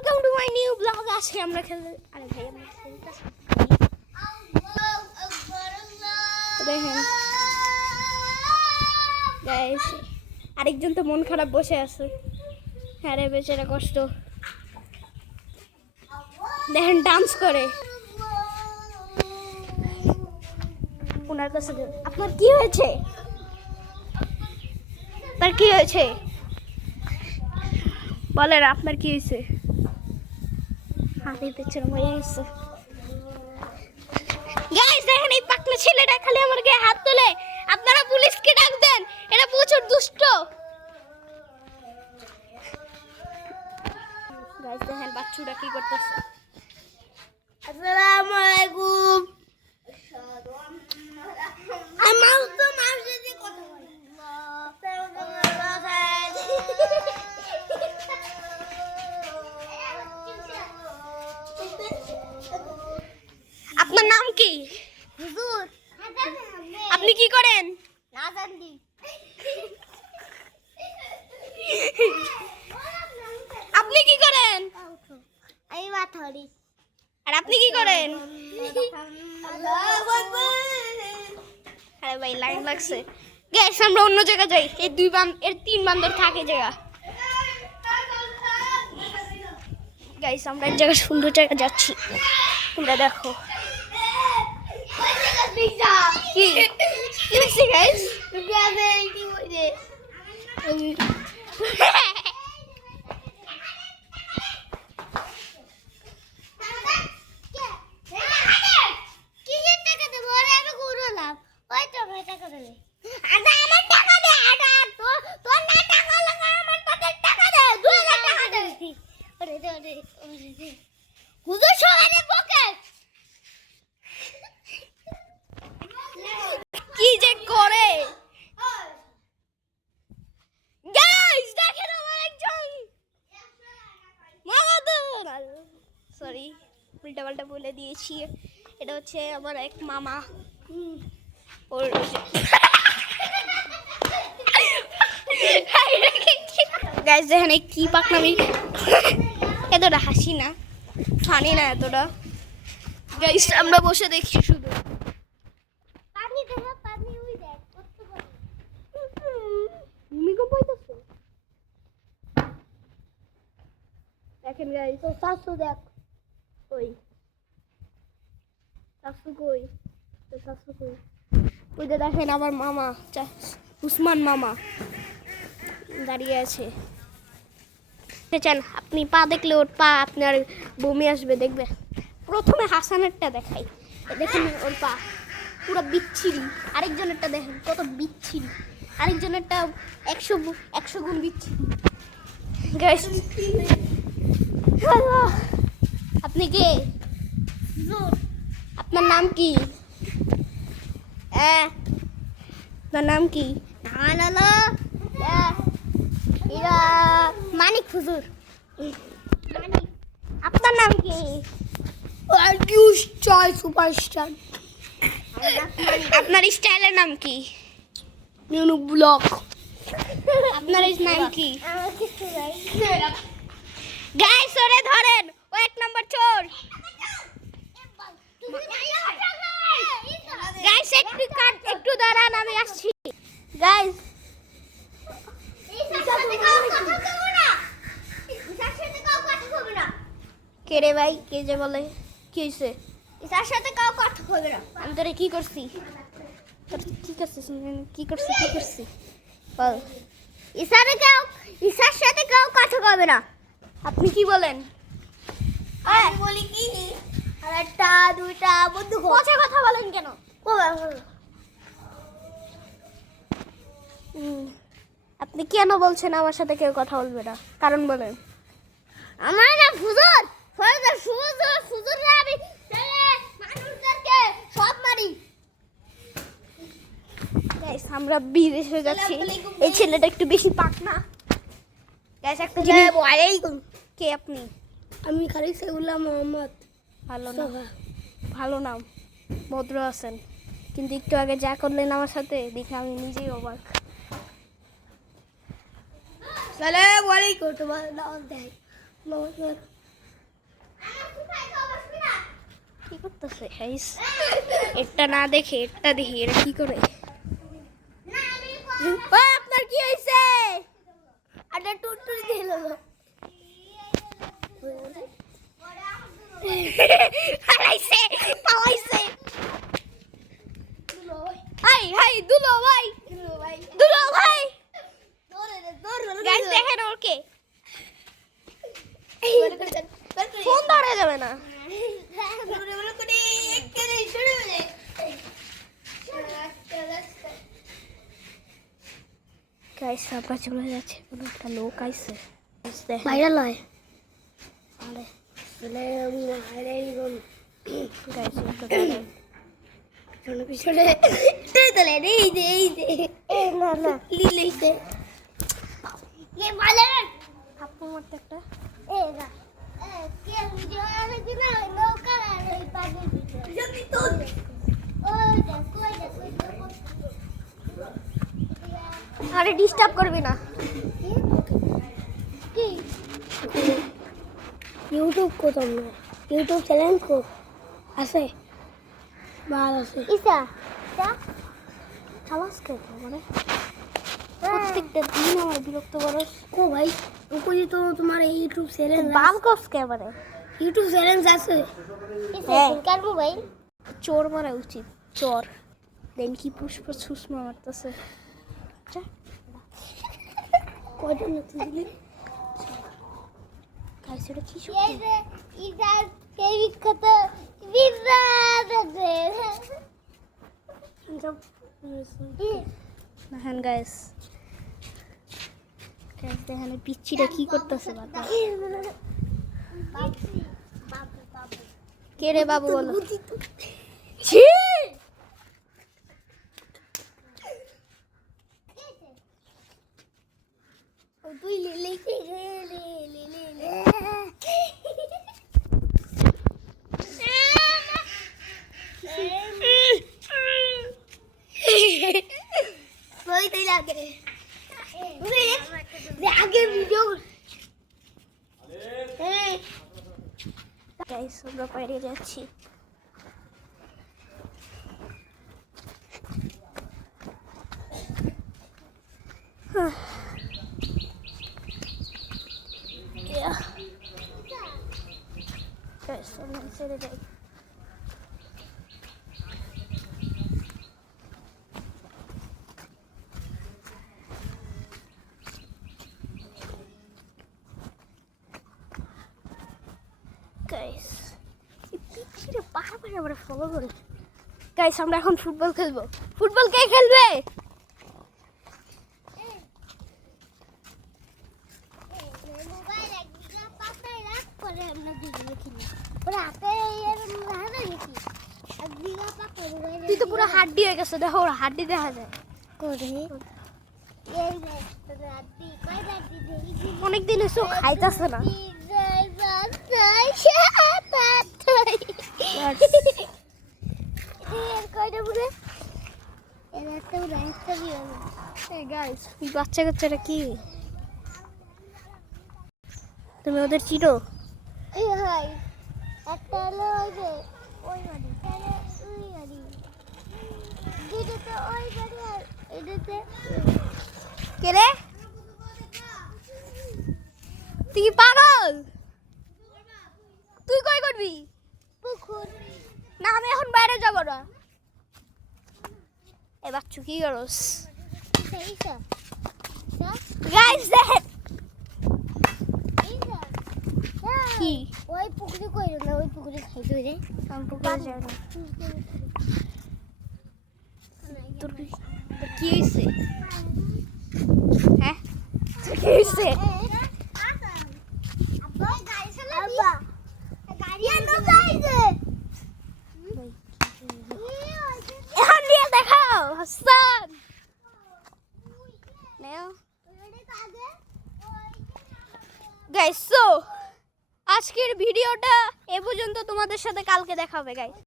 Welcome to my new blog. আজকে আমরা খেলতে আরে ভাই আমরা খেলতেছি দেখেন গাইস, আরেকজন তো মন খারাপ বসে আছে। হ্যাঁ রে বেচারা কষ্ট, দেখেন ডান্স করে। ওনার কাছে আপনার কি হয়েছে? আপনার কি হয়েছে বলেন, আপনার কি হয়েছে? আরে বেচারা মরে গেছে। গাইস দেখেন এই পাকনা ছেলেটা খালি আমার গায়ে হাত তোলে। আপনারা পুলিশকে ডাক দেন, এটা প্রচুর দুষ্ট। গাইস দেখেন বাচ্চুটা কি করতেছে। আসসালামু আলাইকুম। আমার তো মাসে দিয়ে কথা বলে। আপনার নাম কি? হুজুর। আপনি কি করেন? না জানি। আপনি কি করেন? আমি মাথারি। আর আপনি কি করেন? আরে ভাই লাইন লাগছে। গ্যাস আমরা অন্য জায়গায় যাই। এর তিন বান্দর থাকে জায়গা। গাইস আমরা এক জায়গায় সুন্দর জায়গা যাচ্ছি, তোমরা দেখো। কি হয়েছে গাইস? কি যে করে গাইস, দেখেন আমার একজন সরি উল্টা পাল্টা বলে দিয়েছি। এটা হচ্ছে আমার এক মামা। ওর গাইস দেখেন কি পাকনামি। এতটা হাসি না, ফানি না এতটা। গাইস আমরা বসে দেখি শুধু। ভূমিকম্প হইতেছে দেখেন গাইস। তো শাশু দেখ ওই শাশু কই, তো শাশু কই? ওই যে দেখেন আমার মামা উসমান মামা দাঁড়িয়ে আছে। চান আপনি পা দেখলে ওর পা আপনার বমি আসবে, দেখবে। প্রথমে হাসানেরটা দেখাই, দেখেন ওর পা পুরো বিচ্ছিরি। আরেকজনেরটা দেখেন কত বিচ্ছিরি, আরেকজনেরটা 100 গুণ বিচ্ছিরি। গাইস আপনি কে? আপনার নাম কি? আপনার নাম কি? মানিক হুজুর। আপনার নাম কি? সুপারস্টার। আপনার স্টাইলের নাম কি? New block. আপনার নাম কি? গাইস ওরে ধরেন, ও এক নাম্বার চোর। গাইস একটু দাঁড়ান, আমি আসছি। গাইস কে রে ভাই? কে যে বলে? কি হয়েছে? ইসার সাথে কাউ কথা হবে না। আমি তোরে কি করছি? তোর কি করছিস? কি করছি বল। ইসার সাথে কাউ কথা হবে না। আপনি কি বলেন? আমি বলি কি, একটা দুইটা বন্ধু পচে কথা বলেন কেন? আপনি কেন বলছেন আমার সাথে কেউ কথা বলবে না? কারণ বলেন। আমার না হুজুর, আমি মানুষদেরকে সব মারি। গাইস আমরা বিদেশে যাচ্ছি, এই ছেলেটা একটু বেশি পাকনা। গাইস একটা জিনিস, কে আপনি? আমি খালি সেগুলা মোহাম্মদ। ভালো নাম, ভদ্র আছেন, কিন্তু একটু আগে যা করলেন আমার সাথে দেখে আমি নিজেই অবাক। সালাম আলাইকুম। তোমার নাম দেয় মারতেছে গাইস। এটা না দেখে এটা দেখি এরা কি করে। ওই আপনার কি হয়েছে? আটা টুটুর দিল হারাইছে পালাইছে। হাই হাই দুলো ভাই, দুলো ভাই গাইস দেখেন ওকে ফোন ধরে যাবে না। গাইস আমরা চলে যাচ্ছে, কোনো একটা লোক আইছে ভাইরাল হয়। আরে গাইস গাইস পিছনে তোলে এই যে না না লিলেইছে কে বলে আপু মত একটা এরা কে ভিডিও আছে কিনা নৌকা এই পানি জলদি তো ওই দেখো আরে ডিস্টার্ব করবি না। কি ইউটিউব কো তোমরা ইউটিউব চ্যানেল কো আছে বাল আছে ইসা তা খালাস কে মানে প্রত্যেকটা দিন আমার বিরক্ত করস। কো ভাই উপরে তো তোমার ইউটিউব চ্যানেল বাল কস কে মানে ইউটিউব চ্যানেল আছে ইসা কার মোবাইল চোর মারা উচিত, চোর দেন কি পুষ্প সুষমা মারতেছে। কয়টা নতুন দিলি গাইস এটা কি এই যে ইদা কে বিখ্যাত বিরাট আছে দেখেন গাইস, গাইস দেখেন পিচ্চিটা কি করতেছে বাবা। কে রে বাবু বলো। ছি তুই লিলেইছে লে ওই তাই লাগে আগে ভিডিও গাইস আমরা বাইরে যাচ্ছি। গাইস আমরা ছেড়ে যাই। গাইস পিছিয়ে বারবার আমরা ফলো করে। গাইস আমরা এখন ফুটবল খেলবো। ফুটবল কে খেলবে? মোবাইল একদিকে পাতায় রাখ পরে আমরা দুজনে খেলি ওরা হাতে এরকম রাখা নাকি একদিকে পাতা মোবাইল তুই তো পুরো হাড্ডি হয়ে গেছে, দেখো ওর হাড্ডি দেখা যায়। করে এই রে রাতি কয় রাতি দেখি অনেকদিন এসে খাইতেছে না। বাচ্চা কাচ্চারা কি তুমি ওদের চিনো? একটা হলো ওই যে ওই বাড়ি তাহলে ওই বাড়ি দুটোতে ওই বাড়ি আর এটাতে কে রে? তুই কি পাগল? তুই কই করবি? পুকুর না আমি এখন বাইরে যাব না। এ বাচ্চু কি করস? সেইটা গাইস দেখেন কি ওই পুকুরে কইরো না ওই পুকুরে খাইতে রে আমি পুকুরে যাই না। তোর কি হয়েছে? হ্যাঁ তোর কি হয়েছে? এখন দিয়ে দেখাও হাসান। গাইস সো আজকের ভিডিওটা এ পর্যন্ত, তোমাদের সাথে কালকে দেখা হবে গাইস।